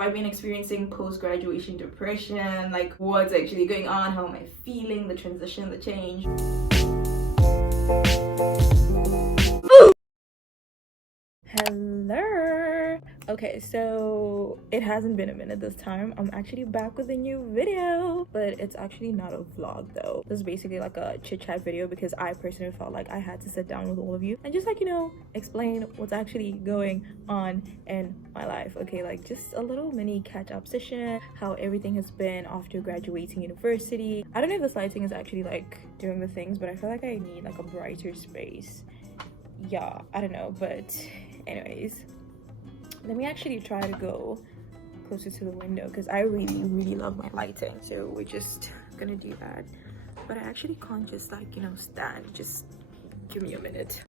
Have I been experiencing post-graduation depression? Like, what's actually going on? How am I feeling? The transition, the change. Hello. Okay, so it hasn't been a minute this time. I'm actually back with a new video, but it's actually not a vlog though. This is basically like a chit chat video because I personally felt like I had to sit down with all of you and just like, you know, explain what's actually going on in my life. Okay, like just a little mini catch-up session, how everything has been after graduating university. I don't know if this lighting is actually like doing the things, but I feel like I need like a brighter space. Yeah, I don't know, but anyways, let me actually try to go closer to the window because I really love my lighting, so we're just gonna do that. But I actually can't just like, you know, stand. Just give me a minute.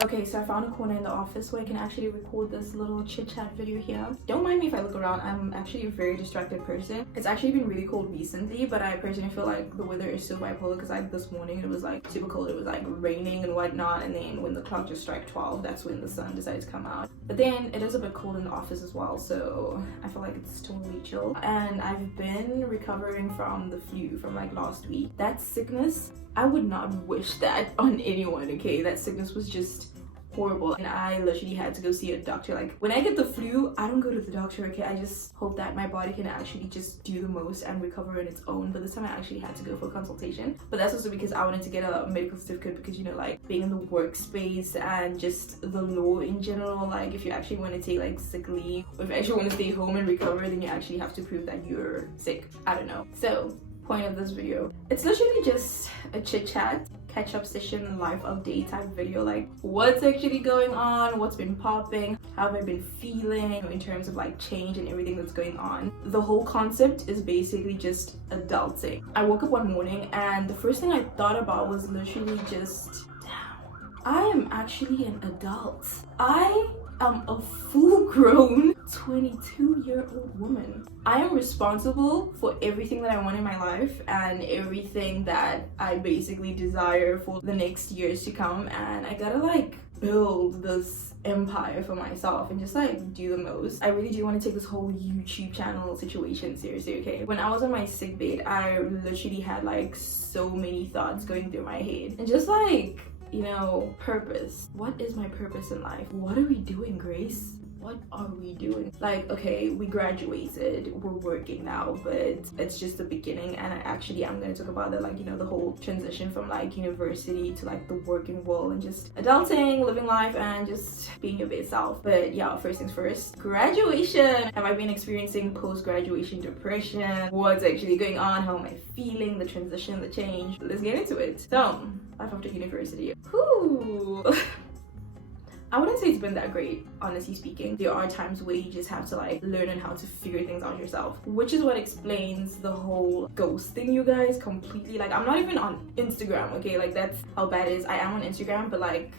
Okay, so I found a corner in the office where I can actually record this little chit chat video here. Don't mind me if I look around, I'm actually a very distracted person. It's actually been really cold recently, but I personally feel like the weather is so bipolar because like this morning it was like super cold, it was like raining and whatnot, and then when the clock just struck 12, that's when the sun decided to come out. But then it is a bit cold in the office as well, so I feel like it's totally chill. And I've been recovering from the flu from like last week. That sickness, I would not wish that on anyone, okay? That sickness was just horrible, and I literally had to go see a doctor. Like when I get the flu, I don't go to the doctor, okay? I just hope that my body can actually just do the most and recover on its own. But this time I actually had to go for a consultation, but that's also because I wanted to get a medical certificate because, you know, like being in the workspace and just the law in general, like if you actually want to take like sick leave, or if you actually want to stay home and recover, then you actually have to prove that you're sick. I don't know. So point of this video, it's literally just a chit chat, catch up session, life update type video, like what's actually going on, what's been popping, how have I been feeling in terms of like change and everything that's going on. The whole concept is basically just adulting. I woke up one morning and the first thing I thought about was literally just, damn, I am actually an adult. I am a full-grown 22-year-old woman. I am responsible for everything that I want in my life and everything that I basically desire for the next years to come, and I gotta like build this empire for myself and just like do the most. I really do want to take this whole YouTube channel situation seriously, okay? When I was on my sick bed, I literally had like so many thoughts going through my head and just like, you know, purpose. What is my purpose in life? What are we doing, Grace? What are we doing? Like, okay, we graduated, we're working now, but it's just the beginning. And I'm going to talk about the, like, you know, the whole transition from like university to like the working world and just adulting, living life, and just being your best self. But yeah, first things first, graduation. Have I been experiencing post-graduation depression? What's actually going on? How am I feeling? The transition, the change. Let's get into it. So, life after university. Whew. I wouldn't say it's been that great, honestly speaking. There are times where you just have to like learn on how to figure things out yourself, which is what explains the whole ghosting, you guys, completely. Like, I'm not even on Instagram, okay? Like, that's how bad it is. I am on Instagram, but like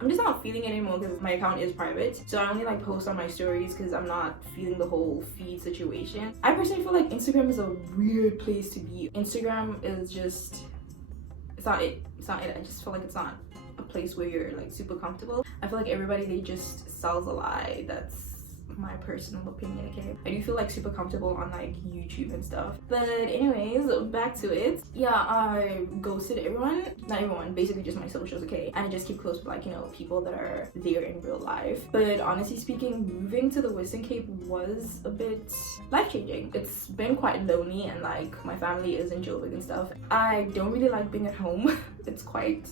I'm just not feeling it anymore because my account is private, so I only like post on my stories because I'm not feeling the whole feed situation. I personally feel like Instagram is a weird place to be. Instagram is just, it's not it. I just feel like it's not a place where you're like super comfortable. I feel like everybody, they just sells a lie. That's my personal opinion, okay? I do feel like super comfortable on like YouTube and stuff. But anyways, back to it. Yeah, I ghosted everyone. Not everyone, basically just my socials, okay? And I just keep close with like, you know, people that are there in real life. But honestly speaking, moving to the Western Cape was a bit life-changing. It's been quite lonely and like my family is in Joburg and stuff. I don't really like being at home. It's quite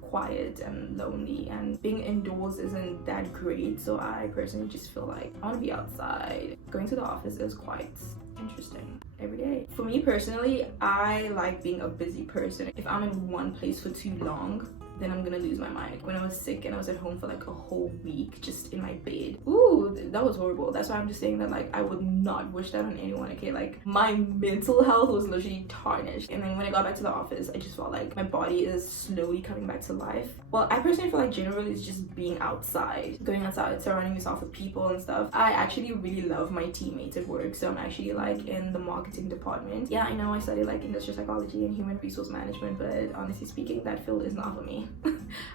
quiet and lonely, and being indoors isn't that great, so I personally just feel like I want to be outside. Going to the office is quite interesting every day. For me personally, I like being a busy person. If I'm in one place for too long, then I'm gonna lose my mind. When I was sick and I was at home for like a whole week just in my bed, ooh, that was horrible. That's why I'm just saying that like I would not wish that on anyone, okay? Like my mental health was literally tarnished. And then when I got back to the office, I just felt like my body is slowly coming back to life. Well, I personally feel like generally it's just being outside, going outside, surrounding yourself with people and stuff. I actually really love my teammates at work, so I'm actually like in the marketing department. Yeah, I know I studied like industrial psychology and human resource management, but honestly speaking, that field is not for me.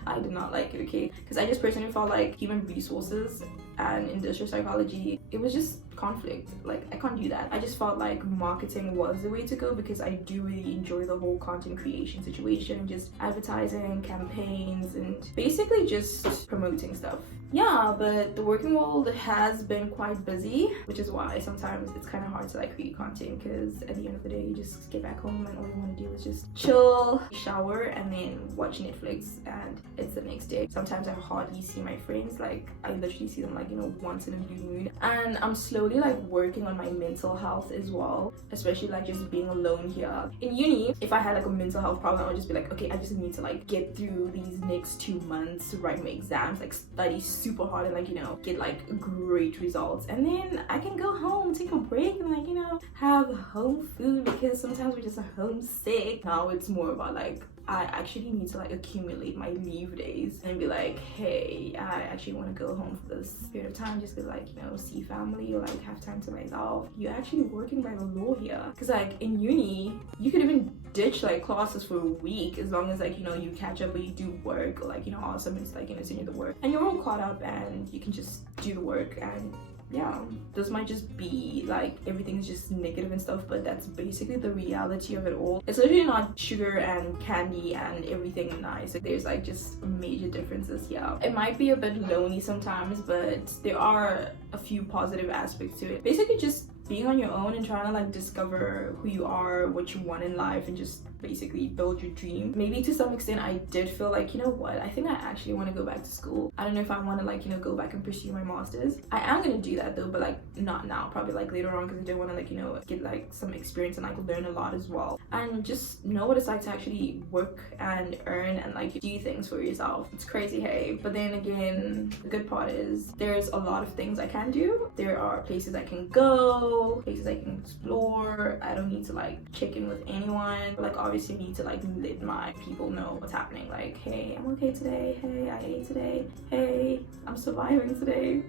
I did not like it, okay? Because I just personally felt like human resources and industrial psychology, it was just conflict. Like, I can't do that. I just felt like marketing was the way to go because I do really enjoy the whole content creation situation, just advertising, campaigns, and basically just promoting stuff. Yeah, but the working world has been quite busy, which is why sometimes it's kind of hard to like create content, because at the end of the day you just get back home and all you want to do is just chill, shower, and then watch Netflix, and it's the next day. Sometimes I hardly see my friends. Like, I literally see them like, you know, once in a blue moon. And I'm slowly like working on my mental health as well, especially like just being alone here. In uni, if I had like a mental health problem, I would just be like, okay, I just need to like get through these next 2 months, write my exams, like study super hard, and like, you know, get like great results, and then I can go home, take a break, and like, you know, have home food, because sometimes we're just homesick. Now it's more about like, I actually need to like accumulate my leave days and be like, hey, I actually want to go home for this period of time, just to like, you know, see family or like have time to myself. You're actually working by the law here, because like in uni you could even ditch like classes for a week as long as like, you know, you catch up or you do work, or like, you know, all someone's like, you know, send you the work and you're all caught up and you can just do the work. And yeah, this might just be like everything's just negative and stuff, but that's basically the reality of it all. It's literally not sugar and candy and everything nice. Like, there's like just major differences here. It might be a bit lonely sometimes, but there are a few positive aspects to it. Basically just being on your own and trying to like discover who you are, what you want in life, and just basically build your dream. Maybe to some extent I did feel like, you know what, I think I actually want to go back to school. I don't know if I want to like, you know, go back and pursue my masters. I am gonna do that though, but like not now, probably like later on, because I do want to like, you know, get like some experience and like learn a lot as well, and just know what it's like to actually work and earn and like do things for yourself. It's crazy, hey. But then again, the good part is there's a lot of things I can do. There are places I can go, places I can explore. I don't need to like check in with anyone. Like, obviously need to like let my people know what's happening. Like, hey, I'm okay today. Hey, I ate today. Hey, I'm surviving today.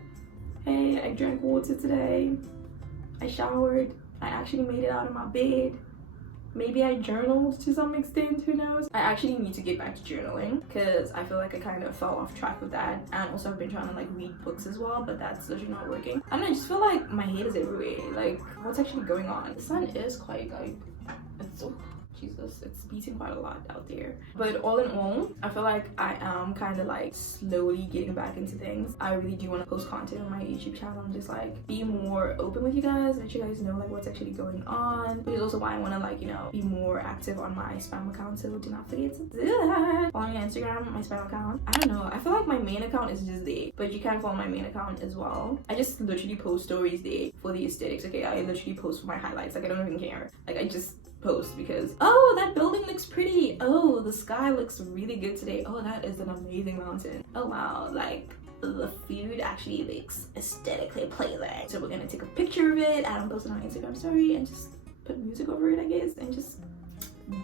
Hey, I drank water today. I showered. I actually made it out of my bed. Maybe I journaled to some extent, who knows. I actually need to get back to journaling, because I feel like I kind of fell off track with that, and also I've been trying to like read books as well, but that's literally not working. I don't know, I just feel like my head is everywhere. Like, what's actually going on? The sun is quite like, it's so, Jesus, it's beating quite a lot out there. But all in all, I feel like I am kind of like slowly getting back into things. I really do want to post content on my YouTube channel and just like be more open with you guys, let you guys know like what's actually going on, which is also why I want to like, you know, be more active on my spam account, so do not forget to do that. Follow me on Instagram, my spam account. I don't know, I feel like my main account is just there, but you can follow my main account as well. I just literally post stories there for the aesthetics. Okay, I literally post for my highlights. Like, I don't even care. Like, I just post because, oh, that building looks pretty. Oh, the sky looks really good today. Oh, that is an amazing mountain. Oh wow, like the food actually looks aesthetically pleasing. So we're gonna take a picture of it and post it on Instagram story and just put music over it, I guess, and just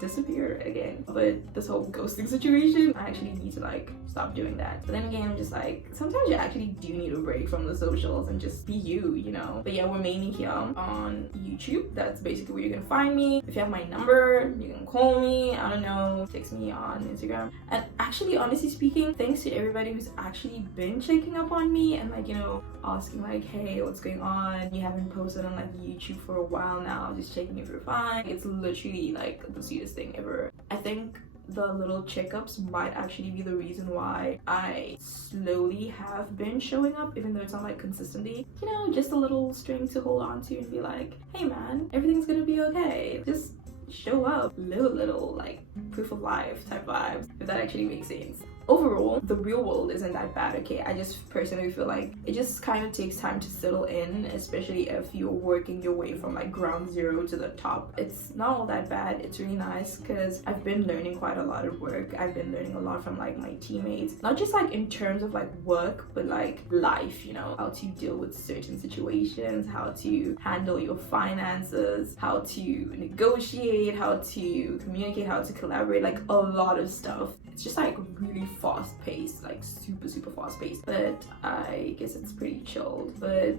disappear again. But this whole ghosting situation, I actually need to like stop doing that. But then again, I'm just like, sometimes you actually do need a break from the socials and just be you know. But yeah, we're mainly here on YouTube. That's basically where you're gonna find me. If you have my number, you can call me, I don't know, text me on Instagram. And actually, honestly speaking, thanks to everybody who's actually been checking up on me and like, you know, asking like, hey, what's going on? You haven't posted on like YouTube for a while now, just checking if you're fine. It's literally like the sweetest thing ever. I think the little checkups might actually be the reason why I slowly have been showing up, even though it's not like consistently. You know, just a little string to hold on to and be like, hey man, everything's gonna be okay. Just show up. Little like proof of life type vibes, if that actually makes sense. Overall, the real world isn't that bad, okay? I just personally feel like it just kind of takes time to settle in, especially if you're working your way from like ground zero to the top. It's not all that bad. It's really nice because I've been learning quite a lot of work. I've been learning a lot from like my teammates, not just like in terms of like work, but like life, you know, how to deal with certain situations, how to handle your finances, how to negotiate, how to communicate, how to collaborate, like a lot of stuff. It's just like really fast paced, like super fast paced, but I guess it's pretty chilled. But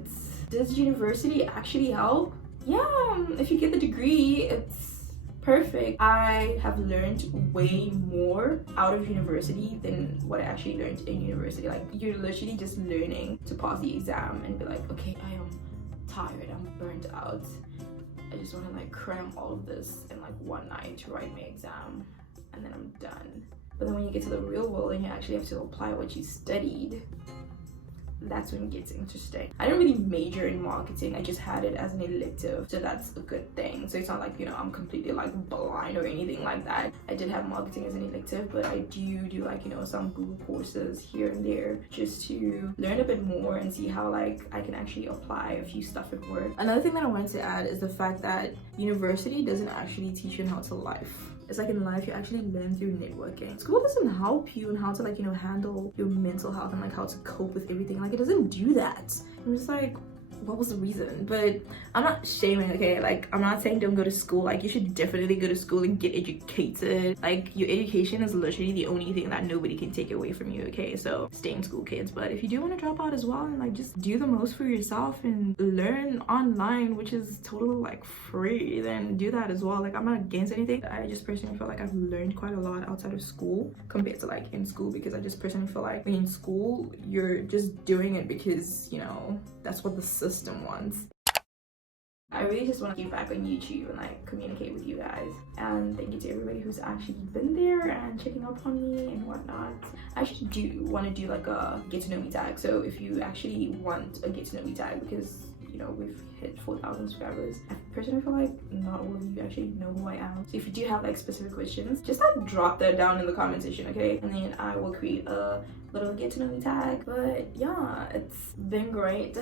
does university actually help? Yeah, if you get the degree, it's perfect. I have learned way more out of university than what I actually learned in university. Like, you're literally just learning to pass the exam and be like, okay, I am tired, I'm burnt out. I just want to like cram all of this in like one night to write my exam, and then I'm done. But then when you get to the real world and you actually have to apply what you studied, that's when it gets interesting. I didn't really major in marketing, I just had it as an elective, so that's a good thing. So it's not like, you know, I'm completely like blind or anything like that. I did have marketing as an elective, but I do like, you know, some Google courses here and there just to learn a bit more and see how like I can actually apply a few stuff at work. Another thing that I wanted to add is the fact that university doesn't actually teach you how to life. It's like in life, you actually learn through networking. School doesn't help you in how to like, you know, handle your mental health and like how to cope with everything. Like it doesn't do that. I'm just like, what was the reason? But I'm not shaming, okay? Like I'm not saying don't go to school. Like you should definitely go to school and get educated. Like your education is literally the only thing that nobody can take away from you, okay? So stay in school, kids. But if you do want to drop out as well and like just do the most for yourself and learn online, which is totally like free, then do that as well. Like I'm not against anything. I just personally feel like I've learned quite a lot outside of school compared to like in school, because I just personally feel like when in school you're just doing it because, you know, that's what the system wants. I really just want to get back on YouTube and like communicate with you guys, and thank you to everybody who's actually been there and checking up on me and whatnot. I actually do want to do like a get to know me tag, so if you actually want a get to know me tag, because you know we've hit 4,000 subscribers, I personally feel like not all of you actually know who I am. So if you do have like specific questions, just like drop that down in the comment section, okay? And then I will create a little get to know me tag. But yeah, it's been great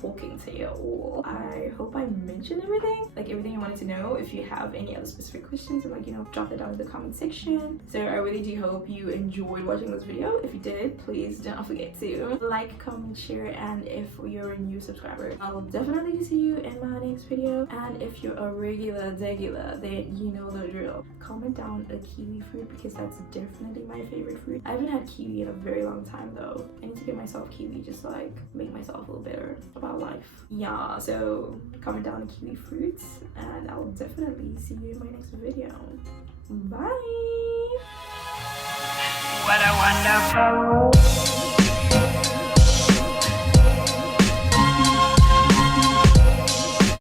talking to you all. I hope I mentioned everything, like everything you wanted to know. If you have any other specific questions, like, you know, drop it down in the comment section. So I really do hope you enjoyed watching this video. If you did, please don't forget to like, comment, share, and if you're a new subscriber, I will definitely see you in my next video. And if you're a regular then you know the drill. Comment down a kiwi fruit, because that's definitely my favorite fruit. I haven't had kiwi in a very long time though. I need to get myself kiwi just to like make myself a little better about life. Yeah, so comment down a kiwi fruit and I'll definitely see you in my next video. Bye. What a wonderful